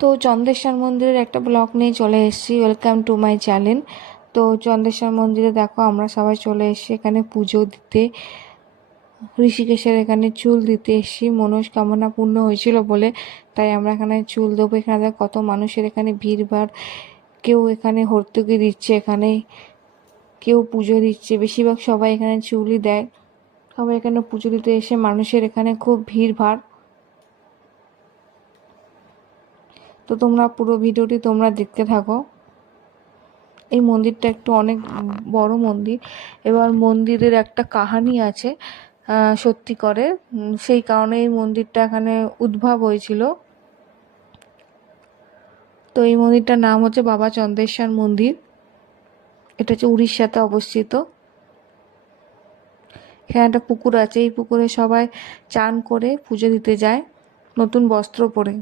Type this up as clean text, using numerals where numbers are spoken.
তো চন্দ্রেশ্বর মন্দিরের একটা ব্লগ নিয়ে চলে এসেছি। Welcome to my channel. তো চন্দ্রেশ্বর মন্দিরে দেখো আমরা সবাই চলে এসেছি এখানে পুজো দিতে। ঋষিকেশের এখানে চুল দিতে এসেছি, মনস্কামনা পূর্ণ হয়েছিল বলে তাই আমরা এখানে চুল দেবো। এখানে দেখো কত মানুষের এখানে ভিড়ভাড়, কেউ এখানে হর্তুকি দিচ্ছে, এখানে কেউ পুজো দিচ্ছে, বেশিরভাগ সবাই এখানে চুলই দেয়। সবাই এখানে পুজো দিতে এসে মানুষের এখানে খুব ভিড়ভাড়। তো তোমরা পুরো ভিডিওটি তোমরা দেখতে থাকো। এই মন্দিরটা একটু অনেক বড় মন্দির। এবার মন্দিরের একটা কাহানি আছে, সত্যি করে সেই কারণে এই মন্দিরটা এখানে উদ্ভব হয়েছিল। তো এই মন্দিরটার নাম হচ্ছে বাবা চন্দ্রেশ্বর মন্দির। এটা হচ্ছে উড়িষ্যাতে অবস্থিত। এখানে একটা পুকুর আছে, এই পুকুরে সবাই চান করে পুজো দিতে যায় নতুন বস্ত্র পরে।